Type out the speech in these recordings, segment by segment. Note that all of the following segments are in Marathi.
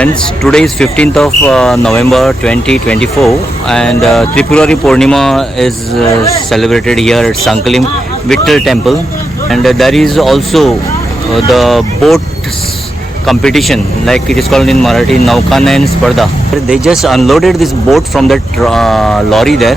friends, today is 15th of November 2024 and Tripurari Purnima is celebrated here at Sankalim Vittal Temple, and there is also the boat competition, like it is called in Marathi Naukanayan Spardha. They just unloaded this boat from that lorry there.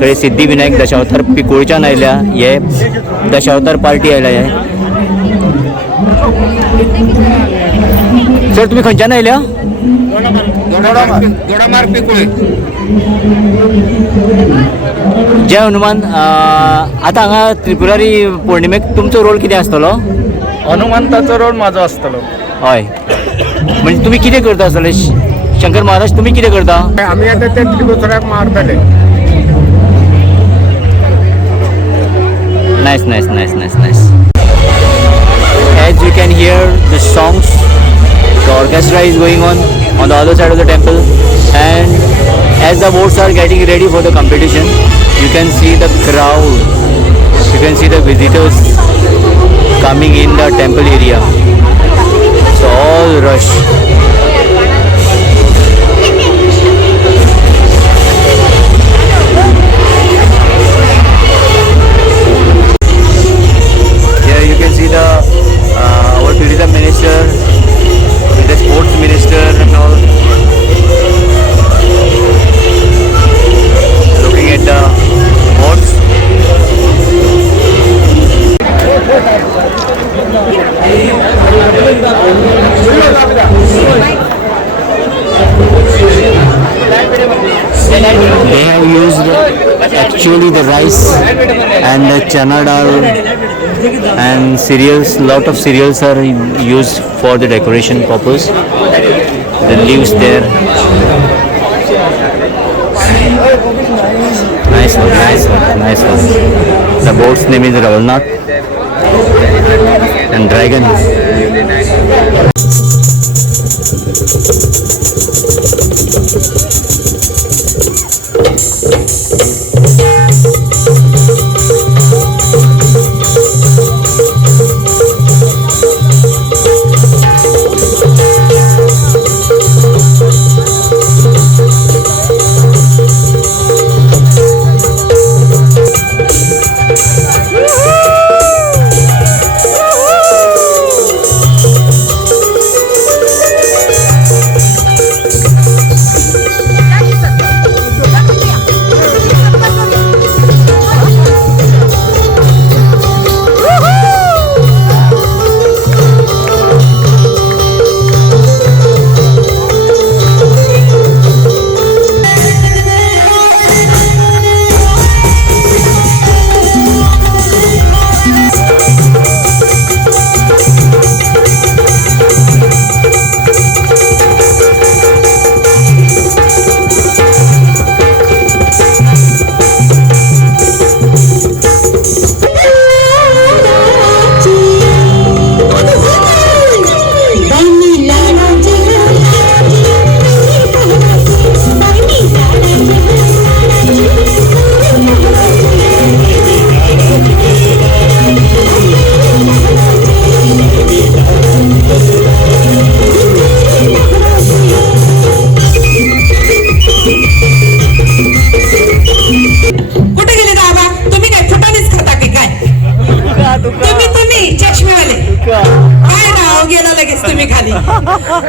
कडे सिद्धिविनायक दशावतार पिकोळच्या नायल्या हे दशावतार पार्टी आयल्या आहे. सर तुम्ही खंयच्यान आयल्या? जय हनुमान. आता हांगा त्रिपुरारी पौर्णिमेक तुमचो रोल कितें आसतलो? हनुमंताचो रोल माझो आसतलो. हय, म्हणजे तुम्ही कितें करता आसतले? शंकर महाराज तुम्ही कितें करता? आम्ही आता ते त्रिपुराक मारतले. Nice. As you can hear the songs, the orchestra is going on the other side of the temple, and as the boats are getting ready for the competition, you can see the crowd, you can see the visitors coming in the temple area. It's all rush. Our tourism minister, the sports minister and all, looking at the boats. They have used actually the rice and the chana dal and cereals. Lot of cereals are used for the decoration purpose. The leaves there. Nice one. The boat's name is Ravalnath and Dragon.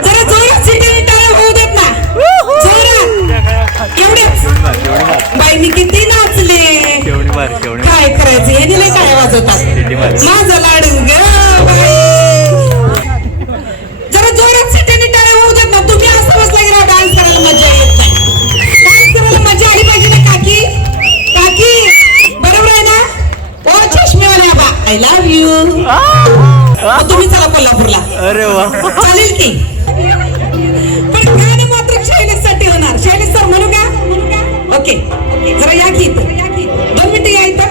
जरा जोरात सिटीने टाळ्या होऊ देत ना, जोरात एवढेच. बाईनी किती नाचले, काय करायचं हे दिले काय वाजवतात माझं लाडू ग बाई. जरा जोरात सिटीने टाळ्या होऊ देत ना, तुम्ही असं बसला की डान्स करायला मजा येत नाही. कोल्हापूरला. अरे वा. चालेल की, पण गाणं मात्र शैलेशसाठी होणार. शैलेश सर म्हणू का? ओके, जरा या की इथं. 2 मिनिटं या इथं.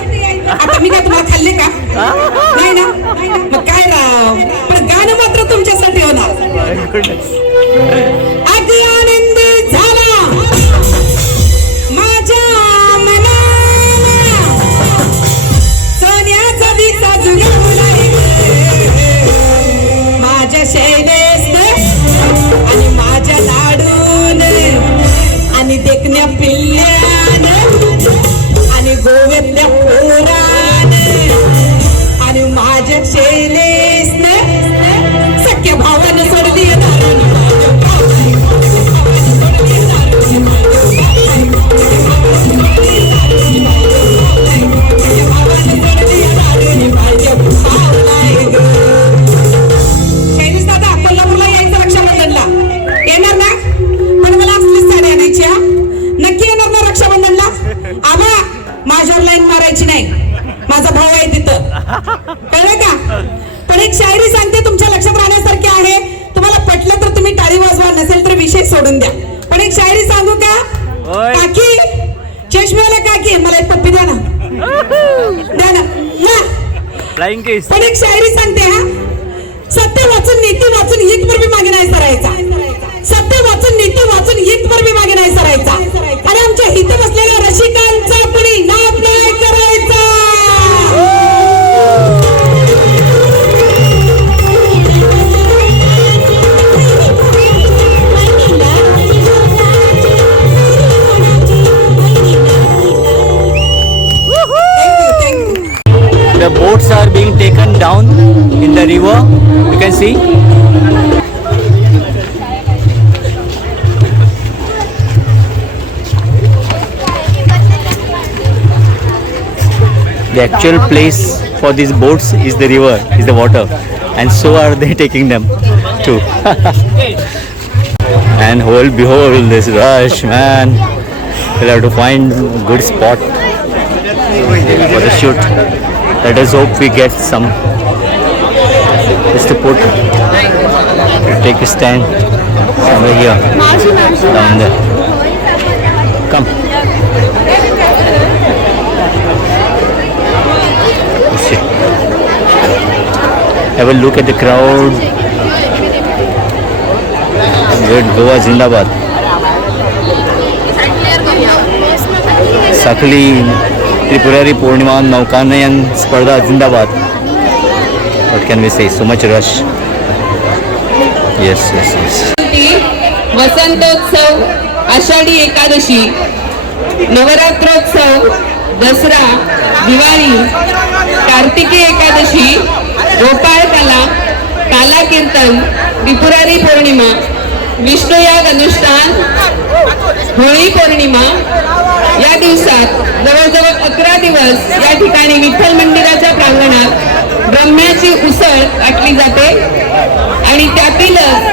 आता मी काय तुम्हाला खाल्ले का? नाही ना, मग काय राव, पण गाणं मात्र तुमच्यासाठी होणार. अगदी आनंदी झाला माझ्या मनाला सोन्याचा दिसा जुळवलाय माझ्या शैलेशने आणि माझ्या लाडूने आणि देखण्या पिल्ल्याने आणि गोव्यातल्या पोराने आणि माझ्या शैलेशने सख्या भावानं सोडली दारूने. शैलेश दादा कोल्हापूरला यायचं रक्षाबंधनला येणार ना? पण मला असलीच साडी आणायची. नक्की येणार ना रक्षाबंधनला? आबा माझ्यावर लाईन मारायची नाही, माझा भाऊ आहे तिथं, कळलं का? पण एक शायरी सांगते, तुमच्या लक्षात राहण्यासारखी आहे. तुम्हाला पटलं तर तुम्ही टाळी वाजवा, नसेल तर विषय सोडून द्या. पण एक शायरी सांगू का? काकी, चष्म्याला काकी, मला एक पप्पी द्या ना, द्या ना. Flying kiss. पण एक शायरी सांगते हा. सत्य वाचून नीती वाचून हितभर बी मागे नाही सरायचा. सत्य वाचून नीती वाचून हितभर बी मागे नाही सरायचा. आणि आमच्या हित बसलेल्या रसिकांचा कुणी नाद नाही करायचा. The boats are being taken down in the river. You can see. The actual place for these boats is the river, is the water, and so are they taking them too. And behold this rush, man. We'll have to find good spot for the shoot. Let us hope we get some. Just to put, to take a stand somewhere here, down there. Come. Let's see. Have a look at the crowd. Good, Goa Zindabad. Sakali Tripurari Purnima Naukanayan Sparda Zindabad. What can we say? So much rush. Yes. वसंतोत्सव, आषाढी एकादशी, नवरात्रोत्सव, दसरा, दिवाळी, कार्तिकी एकादशी, गोपाळकाला, काला कीर्तन, त्रिपुरारी पौर्णिमा, विष्णुयाग अनुष्ठान, होळी पौर्णिमा या दिवसात जवळजवळ 11 दिवस या ठिकाणी विठ्ठल मंदिराच्या प्रांगणात ब्रह्म्याची उसळ वाटली जाते. आणि त्यातीलच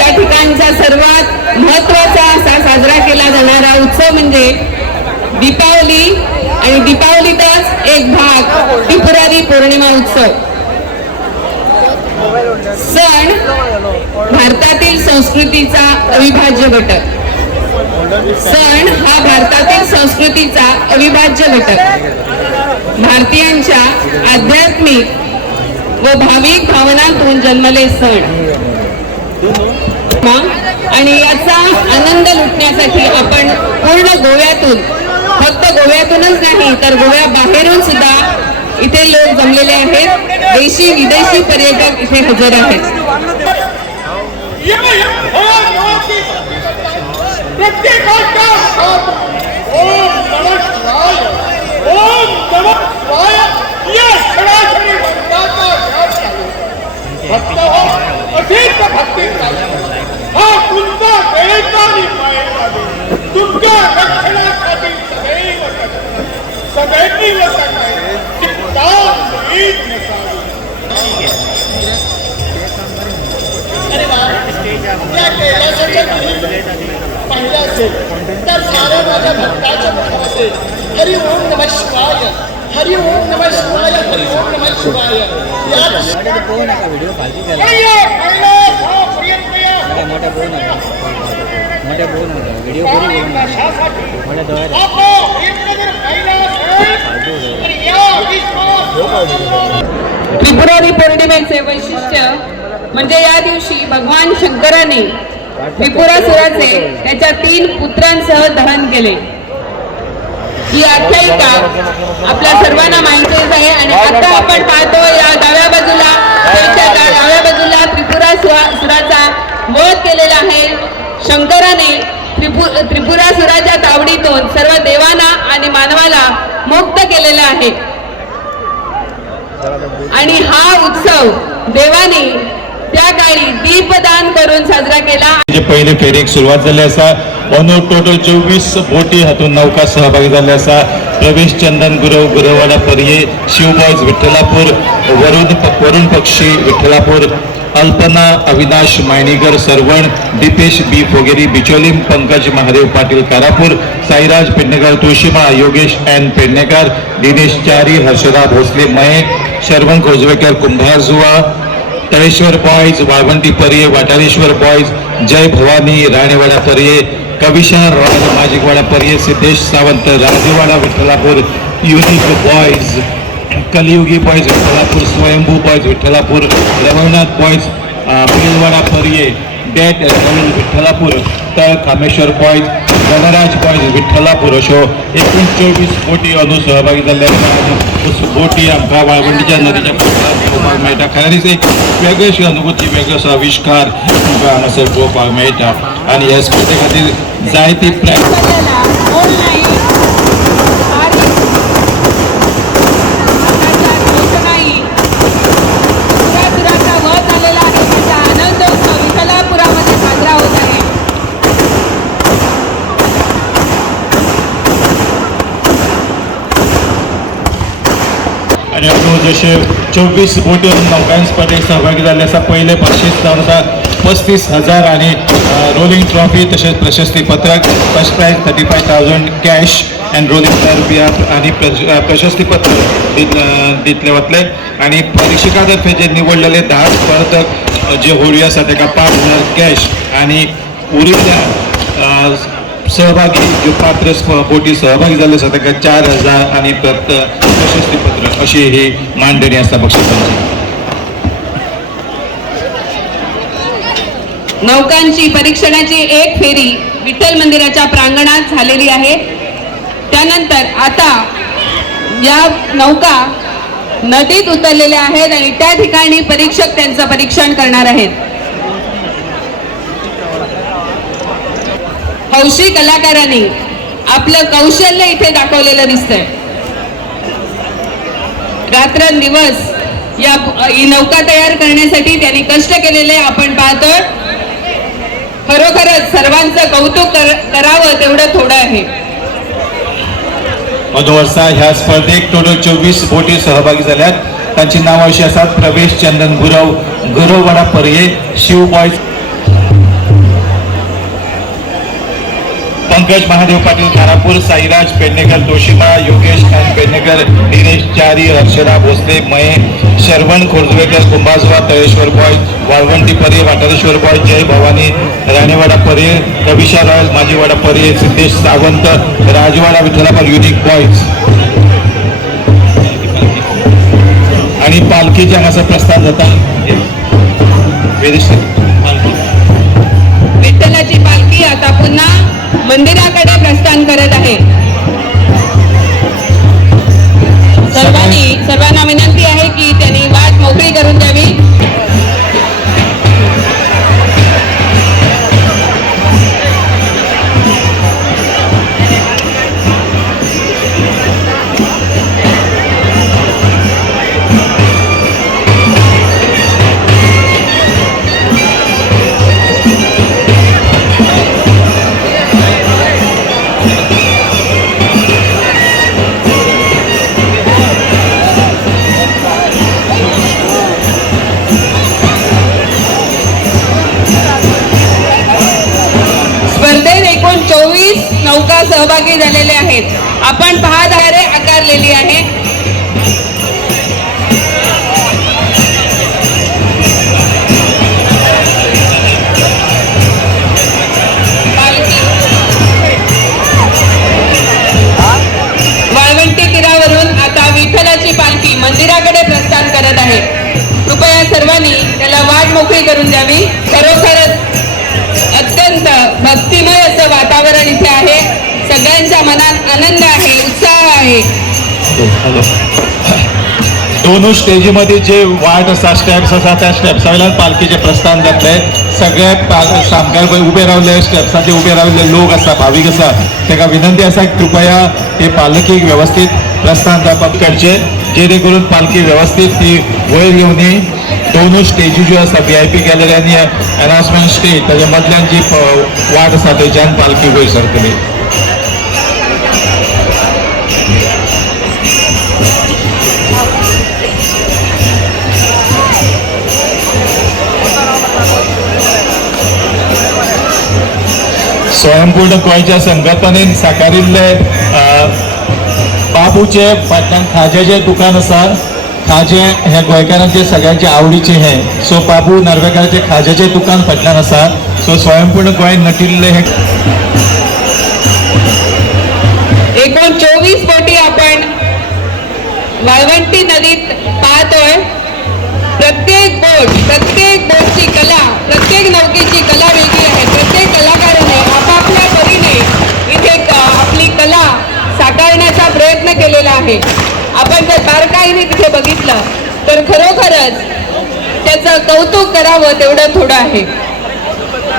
या ठिकाणचा सर्वात महत्त्वाचा असा साजरा केला जाणारा उत्सव म्हणजे दीपावली. आणि दीपावलीचाच एक भाग त्रिपुरारी पौर्णिमा उत्सव. सण भारतातील संस्कृतीचा अविभाज्य घटक. सण हा भारतातील संस्कृतीचा अविभाज्य घटक. भारतीयांच्या आध्यात्मिक व भाविक भावनांतून जन्मले सण. आणि याचा आनंद लुटण्यासाठी आपण पूर्ण गोव्यातून, फक्त गोव्यातूनच नाही तर गोव्याबाहेरून सुद्धा इथे लोक जमलेले आहेत. देशी विदेशी पर्यटक इथे हजर आहेत. पाहिलं असेल तर साऱ्या माझ्या भक्ताच्या मुखात असेल हरी ओम नमः शिवाय हरि ओम नमः शिवाय हरि ओम नमः शिवाय त्रिपुरारी पौर्णिमेचे वैशिष्ट्य म्हणजे या दिवशी भगवान शंकराने त्रिपुरासुराचे त्याच्या 3 पुत्रांसह दहन केले. ही आख्यायिका आपल्या सर्वांना माहितीच आहे. आणि आता आपण पाहतो या डाव्या बाजूला त्रिपुरासुराचा वध केलेला आहे. शंकराने त्रिपुरासुराच्या तावडीतून सर्व देवांना आणि मानवाला मुक्त केलेला आहे. आणि हा उत्सव देवाने त्या काळी दीपदान करून साजरा केला. पहिले फेरेक सुरुवात झाली असा. अंदूं टोटल 24 बोटी हातून नौका सहभागी झाले असा. प्रवेश Chandan Gurav Guravada Parye, Shiv boys Vitthalapur, Varun Pakshi Vitthalapur, Alpana Avinash Mayanigar Sarvan, Dipesh B Phogeri Bicholim, Pankaj Mahadev Patil Karapur, Sairaj Pednekar Tulshimala, Yogesh N Pednekar, Dinesh Chari, Harshada Bhosale Mayem, Sharvan Kojvekar Cumbarjua, Taleshwar boys Valvanti Parye, Vatareshwar boys, Jay Bhavani Ranewada Parye, Kavisha royal Majikwada Parye, Siddhesh Sawant Rajewada Vitthalapur, unique boys, Kaliyugi boys Vitthalapur, Swayambhu boys Vitthalapur, Rawalnath boys Pilwada पर्ये, date Vitthalapur, तळ कामेश्वर बॉयज, गणराज बॉयज विठ्ठलापूर अशो 24 बोटी अंदूं सहभागी जाल्ले आसात. बोटी आमकां वाळवंडीच्या नदीच्या पठारांत पळोवपाक मेळटा. खऱ्यांनीच एक वेगळीशी अनुभूती, वेगळोसो आविश्कार तुमकां हांगासर पळोवपाक मेळटा. आणि ह्या स्पर्धे खातीर जायती आणि अजून जसे 24 बोटी नौकांन स्पर्धेक सहभागी झाले असा. पहिले बक्षीस जावन आसा 35,000 आणि रोलिंग ट्रॉफी, तसेच प्रशस्ती पत्रक, first prize 35,000 cash and rolling trophy आणि प्रशस्ती पत्रक दितले वतले. आणि परीक्षकांतर्फे जे निवडलेले 10 स्पर्धक जे होडी आसा ताका 5,000 कॅश आणि उरिल्ल्या सहभागी जे पात्र बोटी सहभागी झाले आसा ताका 4,000 आणि प्रशस्ती पत्रक अशी ही मांडणी आसा बक्षिसांची. नौकांची परीक्षणाची एक फेरी विठ्ठल मंदिराच्या प्रांगणात झालेली आहे. त्यानंतर आता या नौका नदीत उतरलेल्या आहेत आणि त्या ठिकाणी परीक्षक त्यांचं परीक्षण करणार आहेत. हौशी कलाकारांनी आपलं कौशल्य इथे दाखवलेलं दिसतंय. रात्रंदिवस या ही नौका तयार करण्यासाठी त्यांनी कष्ट केलेले आपण पाहतोय. खरोखरच सर्वांचं कौतुक करावं तेवढं थोडं आहे. वर्सा ह्या स्पर्धेक टोटल 24 बोटी सहभागी झाल्यात. तांची नांवां अशी आसात: प्रवेश Chandan Gurav गुरववाडा पर्ये, Shiv boys Pankaj Mahadev Patil Karapur, Sairaj Pednekar तोशिमा, Yogesh N Pednekar, Dinesh Chari, Harshada Bhosale Mayem, Sharavana खोर्जवेकर कुंभाजवा, Taleshwar boys Valvanti Parye, Vatareshwar boys, Jay Bhavani Ranewada Parye, Kavisha royal Majiwada पर्ये, Siddhesh Sawant राजवाडा विठ्ठलापूर युनिक बॉयज. आणि पालखीचे हांगासर प्रस्थान जाता. विठ्ठलाची पालखी आता पुन्हा मंदिराकडे प्रस्थान करत आहे. सर्वांना विनंती आहे की त्यांनी वाट मोकळी करून द्यावी. एकूण 24 नौका सहभागी झालेले आहेत. आपण 10 दारे आकारलेली आहे. विनंती करून द्यावी. खरोखरच अत्यंत भक्तिमय असं वातावरण इथे आहे. सगळ्यांच्या मनात आनंद आहे, उत्साह आहे. दोनों स्टेजीमध्ये जे वाट असा स्टेप्स असा त्या स्टेप्सा वयल्यान पालखीचे प्रस्थान जातले. सगळे सामकार उबे रावले स्टेप्साचे उबे रावले लोक असा भाविक असा ताका विनंती आसा की कृपया हे पालखीक व्यवस्थित प्रस्थान जावपाक करचे जेणे करून पालखी व्यवस्थित ती वयर येवन दोनों स्टेजी ज्यो आसा VIP गॅलरी आनी अनाउन्समेंट स्टेज ताच्या मदल्यान जी वाट आसा थंयच्यान पालखी वयर सरतली. स्वयंपूर्ण गोंयच्या संकल्पनेन साकारिल्ले बाबूचे फाटल्यान खाजेचें दुकान आसा. खाजें हे गोंयकारांचे सगळ्यांचे आवडीचे हे. सो बाबू नार्वेकाराचे खाजेचें दुकान फाटल्यान आसा. सो स्वयंपूर्ण गोंय नटिल्ले हे एकूण 24 बोटी आपण वाळवंटी नदीत पाहतोय. प्रत्येक बोटची कला, प्रत्येक नौकेची कला वेगळी आहे. प्रत्येक कलाकाराने आपापल्या परीने इथे आपली कला साकारण्याचा प्रयत्न केलेला आहे. आपण जर बारकाईने तिथे बघितलं तर खरोखरच त्याचं कौतुक करावं तेवढं थोडं आहे.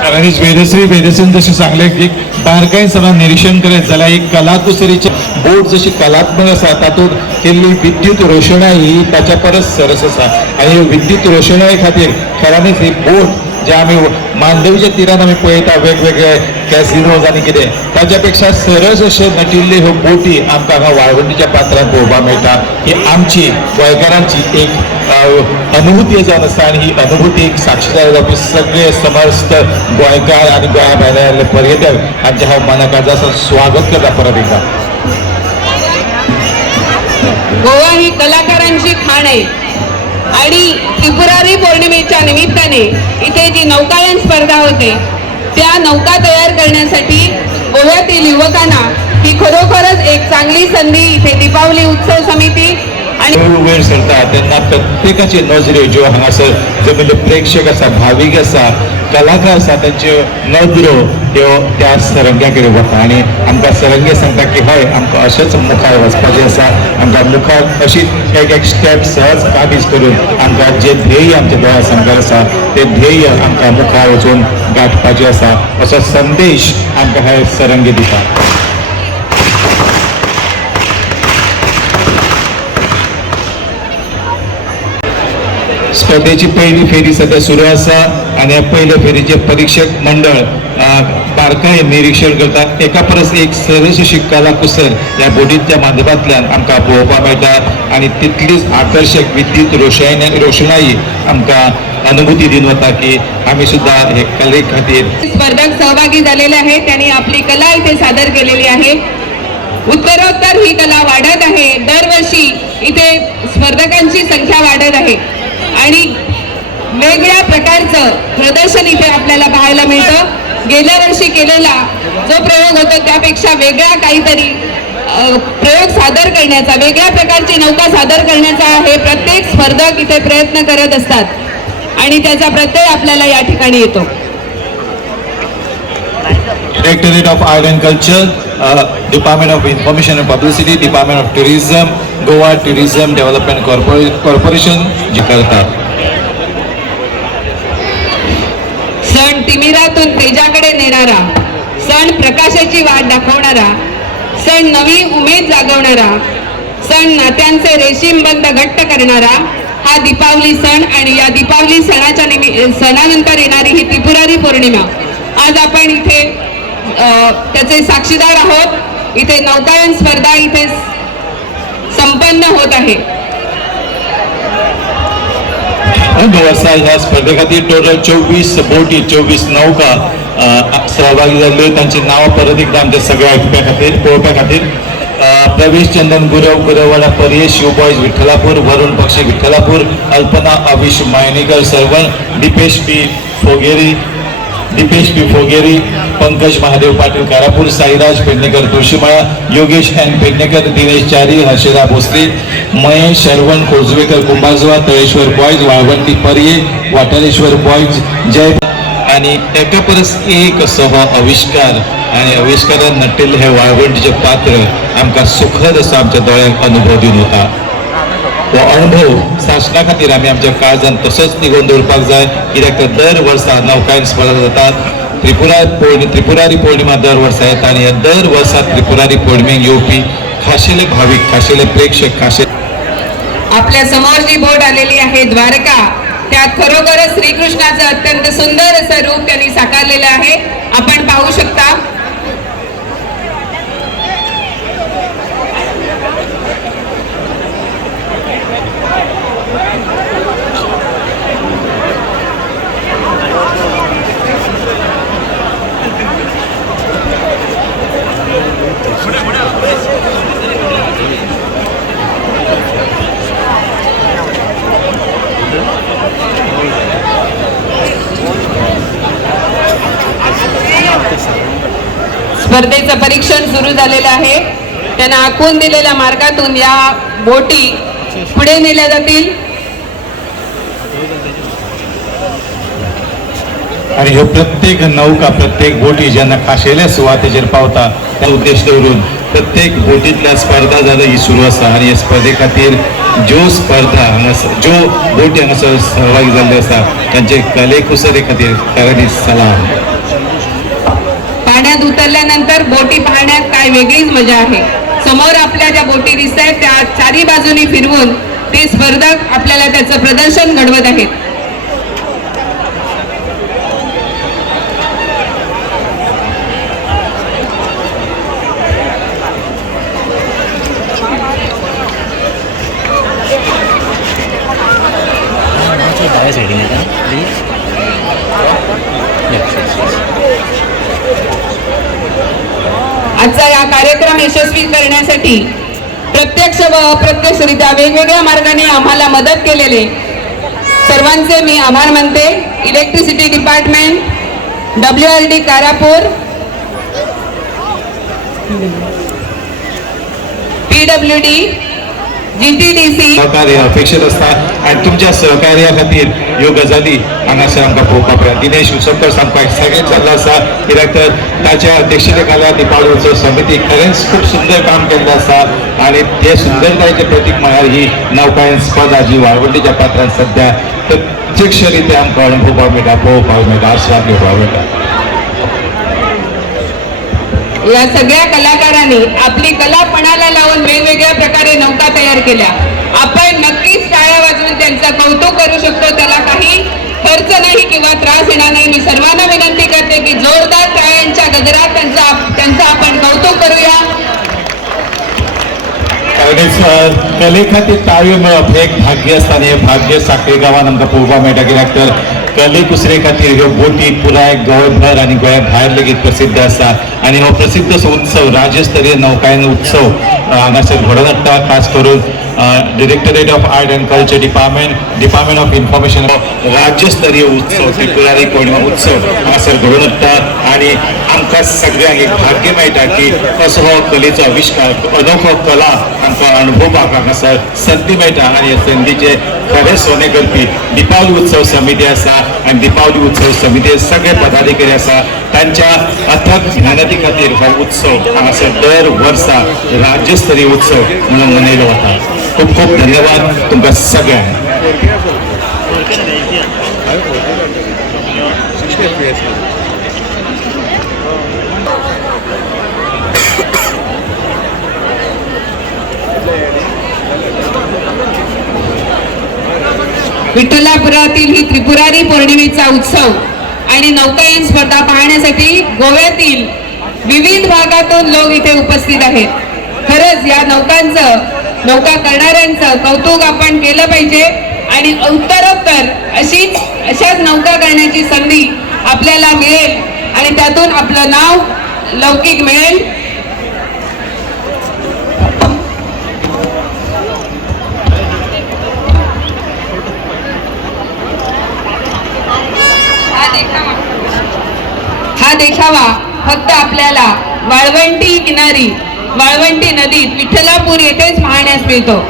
कारण वेदश्रीन जशें सांगलें की बारकायेन सदां निरीक्षण करीत जाल्यार एक कलाकुसरीची बोट जशी कलात्मक आसा तातूंत केल्ली विद्युत रोशणाई ही ताच्या परस सरस आसा. आनी विद्युत रोशणाई खातीर खऱ्यांनीच ही बोट जे आमी मांडवीच्या तिरान आमी पळयता वेगवेगळे कॅसिनोज आनी कितें ताच्या पेक्षा सरस अशे नटिल्ले ह्यो बोटी आमकां हांगा वाळवंटीच्या पात्रांत पळोवपाक मेळटा. ही आमची गोंयकारांची एक अनुभूती जावन आसा आनी ही अनुभूतीक साक्षीदार जावपी सगळे समस्त गोंयकार आनी गोंया भायले पर्यटक हांचे हांव मनाकाजासन स्वागत करता परत एकदा. गोवा ही कलाकारांची खाण आहे आणि त्रिपुरारी पौर्णिमेच्या निमित्ताने इथे जी नौकायन स्पर्धा होते त्या नौका तयार करण्यासाठी गोव्यातील युवकांना ही खरोखरच एक चांगली संधी. इथे दीपावली उत्सव समिती आणि वयर सरता तेन्ना प्रत्येकाचे नजऱ्यो ज्यो हांगासर जमिल्ले प्रेक्षक आसा, भावीक आसा, कलाकार आसा तांच्यो नदरो ह्यो त्या सरंग्या कडेन वता आनी आमकां सरंगे सांगता की हय आमकां अशेंच मुखार वचपाचें आसा. आमकां मुखार अशीच एक स्टेप सहज काबीज करून आमकां जे ध्येय आमच्या दोळ्या समोर आसा ते ध्येय आमकां मुखार वचून गाठपाचें आसा असो संदेश आमकां हे सरंगे दिता. स्पर्धेची पहिली फेरी सध्या सुरू आसा आनी ह्या पहिल्या फेरीचे परीक्षक मंडळ बारकायेन निरीक्षण करतात. एका परस एक सरस अशी कलाकुसर ह्या बोटीच्या माध्यमांतल्यान आमकां पळोवपाक मेळटा आनी तितलीच आकर्शक विद्युत रोशणाई आमकां अनुभूती दिवन वता की आमी सुद्दां हे कले खातीर स्पर्धक सहभागी झालेले आहेत. त्यांनी आपली कला इथे सादर केलेली आहे. उत्तरोत्तर ही कला वाढत आहे. दरवर्षी इथे स्पर्धकांची संख्या वाढत आहे आणि वेगळ्या प्रकारचं प्रदर्शन इथे आपल्याला पाहायला मिळतं. गेल्या वर्षी केलेला जो प्रयोग होता त्यापेक्षा वेगळा काहीतरी प्रयोग सादर करण्याचा, वेगळ्या प्रकारची नौका सादर करण्याचा हे प्रत्येक स्पर्धक इथे प्रयत्न करत असतात आणि त्याचा प्रत्यय आपल्याला या ठिकाणी येतो. Directorate of Art and Culture, Department of Information and Publicity, Department of Tourism, Goa Tourism Development Corporation जे करतात. सण तिमिरातून तेजाकडे नेणारा, सण प्रकाशाची वाट दाखवणारा, सण नवी उमेद जागवणारा, सण नात्यांचे रेशीम बंध घट्ट करणारा हा दीपावली सण. आणि या दीपावली सणानंतर येणारी ही त्रिपुरारी पौर्णिमा आज आपण इथे त्याचे साक्षीदार आहोत. इथे नौकायन स्पर्धा इथे संपन्न होत आहे. ह्या स्पर्धे खातीर टोटल 24 बोटी, 24 नौका सहभागी जाल्ल्यो. तांची नांवां परत एकदा आमच्या सगळ्या ऐकप्या खातीर पळोवपा खातीर प्रवेश चंदन गुरवाडा पर्ये, शिव बॉयज विठ्ठलापूर, वरुण पक्षी विठ्ठलापूर, अल्पना अविश मायनेकर सर्वण, दिपेश बी Fogeri, Deepesh P Fogeri, Pankaj Mahadev Patil Karapur, Sairaj Pednekar Tulshimala, Yogesh N Pednekar, Dinesh Chari, Harshada Bhosale, Mahesh Sharavana कोजवेकर कुंभाजवा, Taleshwar boys, वाळवंटी पर्ये, वाटारेश्वर बॉईज, जय आणि एका परस एक सह आविष्कार आणि आविष्कारान नटिल्ले हे वाळवंटीचे पात्र आमकां सुखद असो आमच्या दोळ्यांक अनुभव दिवन वता. हो अनुभव सासणा खातीर आमी आमच्या काळजान तसोच निगोवन दवरपाक जाय, कित्याक तर दर वर्सा नौकायन स्पर्धा जातात. त्रिपुरारी पौर्णिमा दर वर्सा येता आनी दर वर्सा त्रिपुरारी पौर्णिमेक येवपी खाशेले भाविक, खाशेले प्रेक्षक, आपल्या समोर जी बोट आलेली आहे द्वारका, त्यात खरोखरच श्रीकृष्णाचं अत्यंत सुंदर असं रूप त्यांनी साकारलेलं आहे. आपण पाहू शकता. स्पर्धेचं परीक्षण सुरू झालेलं आहे. त्यांना आखून दिलेल्या मार्गातून या बोटी पुढे नेल्या जातील. आणि ह्यो प्रत्येक नौका, प्रत्येक बोटी जेन्ना खाशेल्या सुवातेचेर पावता त्या उद्देश दवरून प्रत्येक बोटींतल्या स्पर्धा जाल्यार ही सुरू आसा. आणि ह्या स्पर्धे खातीर ज्यो स्पर्धा हांगासर, ज्यो बोटी हांगासर सहभागी जाल्ले आसा तांचे कले कुसरे खातीर खरेदी सलाम. पाण्यात उतरल्यानंतर बोटी पाहण्यात काय वेगळीच मजा आहे. समोर आपल्या ज्या बोटी दिसत आहेत त्या चारी बाजूनी फिरवून ते स्पर्धक आपल्याला त्याचं प्रदर्शन घडवत आहेत. आजचा या कार्यक्रम यशस्वी करण्यासाठी प्रत्यक्ष व अप्रत्यक्षरित्या वेगवेगळ्या मार्गाने आम्हाला मदत केलेले सर्वांचे मी आभार मानते. Electricity department, WRD Karapur, PWD, GTDC सहकार्य अपेक्षित असता आणि तुमच्या सहकार्या खातीर ह्यो गजाली हांगासर आमकां पळोवपाक मेळटा. दिनेश उसरकर सांगपाक सगळें जाल्लो आसा, कित्याक तर ताच्या अध्यक्षते खाला दिपावली उत्सव समिती खरेंच खूब सुंदर काम केल्लें आसा. आणि ते सुंदरतायेचें प्रतीक म्हळ्यार ही नौकायन स्पर्धा जी वाळवंटीच्या पात्रांत सध्या प्रत्यक्ष रित्या आमकां अनुभवपाक मेळटा, पळोवपाक मेळटा, आस्वाद घेवपाक मेळटा. या सगळ्या कलाकारांनी आपली कला पणाला लावून वेगवेगळ्या प्रकारे नौका तयार केल्या. आपण नक्कीच टाळ्या वाजवून त्यांचं कौतुक करू शकतो. त्याला काही खर्च नाही किंवा त्रास येणार नाही. मी सर्वांना विनंती करते की जोरदार टाळ्यांच्या गजरात त्यांचं आपण कौतुक करूया. कले खातीर ताळयो मेळप हे एक भाग्य आसता आनी हें भाग्य सांखळे गांवांत आमकां पळोवपाक मेळटा. कित्याक तर कले कुसरे खातीर ह्यो बोटी पुराय गोंयभर आनी गोंया भायर लेगीत प्रसिद्ध आसा. आनी हो प्रसिद्ध असो उत्सव, राज्यस्तरीय नौकायन उत्सव हांगासर घडोवन हाडटा. खास करून directorate of art end culture department of information राज्यस्तरीय उत्सव त्रिपुरारी पौर्णिमा उत्सव हांगासर घडोवन हाडटा. आनी आमकां सगळ्यांक एक भाग्य मेळटा की असो हो कलेचो आविष्कार, अनोखो कला आमकां अनुभवपाक हांगासर संदी मेळटा. आनी ह्या संदीचे खरें सोने करपी दिपावली उत्सव समिती आसा. आनी दिपावली उत्सव समितीचे सगळे पदाधिकारी आसा. तांच्या अथक मेहनती खातीर हो उत्सव हांगासर दर वर्सा राज्यस्तरीय उत्सव म्हणून मनयलो वता. खूब खूब धन्यवाद तुमकां सगळ्यांक. विठ्ठलापुरातील ही त्रिपुरारी पौर्णिमेचा उत्सव आणि नौकायन स्पर्धा पाहण्यासाठी गोव्यातील विविध भागातून लोक इथे उपस्थित आहेत. खरंच या नौका करणाऱ्यांचं कौतुक आपण केलं पाहिजे. आणि उत्तरोत्तर अशाच नौका करण्याची संधी आपल्याला मिळेल आणि त्यातून आपलं नाव लौकिक मिळेल. हा देखावा फक्त आपल्याला वाळवंटी किनारी वाळवंटी नदीत विठ्ठलापूर येथेच पाहण्यास मिळतो.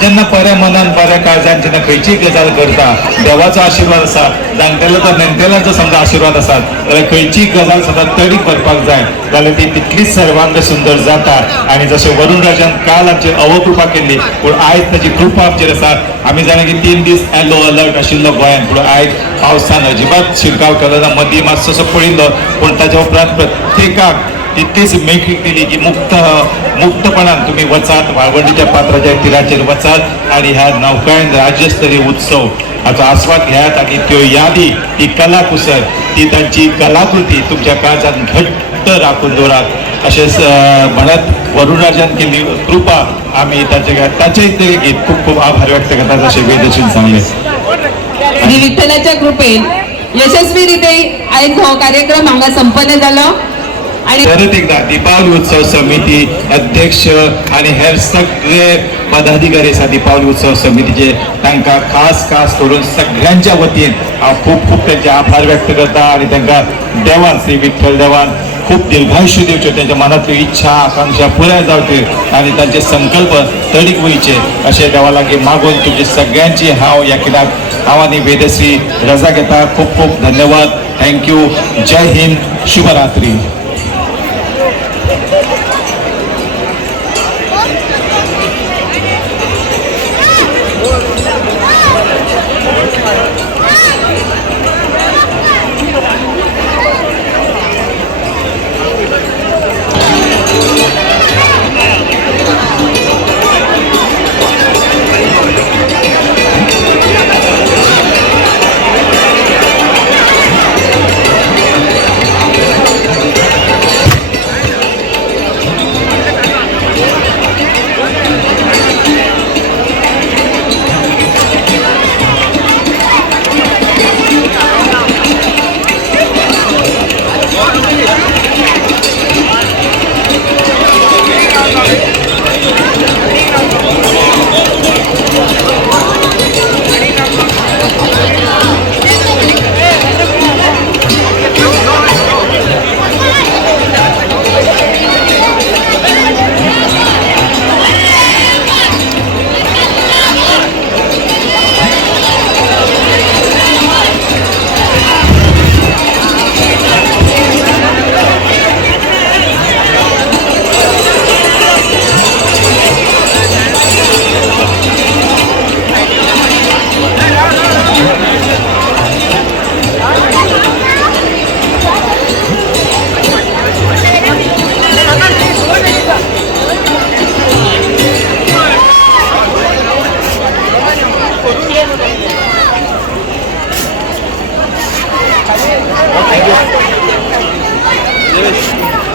ज्यांना बऱ्या मनान बऱ्या काळजान जेन्ना खंयची गजाल करता देवाचो आशीर्वाद आसा, जाणटेलो तर नेणटेल्यांचो समजा आशीर्वाद आसात, जाल्यार खंयची गजाल सदां तडीक करपाक जाय जाल्यार ती तितलीच सर्वांग सुंदर जाता. आणि जशें वरुण राजान काल आमचेर अवकृपा केल्ली पूण आयज ताची कृपा आमचेर आसा. आमी जाणा की 3 दीस येलो अलर्ट आशिल्लो गोंयांत, पूण आयज पावसान अजिबात शिरकाव केलो ना. मदीं मातसोसो पडिल्लो पूण ताच्या उपरांत प्रत्येकाक तितलीच मेकळीक दिली की मुक्तपणान तुम्ही वचात, वाळवंटीच्या पात्राच्या तिराचेर वचात आणि ह्या नौकायन राज्यस्तरीय उत्सव हाचो आस्वाद घेयात आणि त्यो यादी, ती कला कुसर, ती तांची कलाकृती तुमच्या काळजात घट्ट राखून दवरात अशें म्हणत वरुण राजान केल्ली कृपा आमी ताचे गीत खूप खूप आभार व्यक्त करतात अशें वेदशील सांगले. श्री विठ्ठलाच्या कृपेन यशस्वीरित्या आयज हो कार्यक्रम हांगा संपन्न जालो. आणि परत एकदा दीपावली उत्सव समिती अध्यक्ष आणि हेर सगळे पदाधिकारी आसा दीपावली उत्सव समितीचे, तांकां खास करून सगळ्यांच्या वतीन हांव खूप खूप त्यांचे आभार व्यक्त करता आणि तांकां देवान श्री विठ्ठल देवान खूप दीर्घायुष्य दिवचे, त्यांच्या मनातली इच्छा आकांक्षा पुराय जावच्यो आणि तांचे संकल्प तडीक वयचे अशें देवा लागीं मागून तुमची सगळ्यांची हांव ह्या किनाक हांव आनी वेदश्री रजा घेता. खूप खूप धन्यवाद. थँक्यू. जय हिंद. शुभरात्री.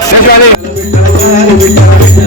विठ्ठल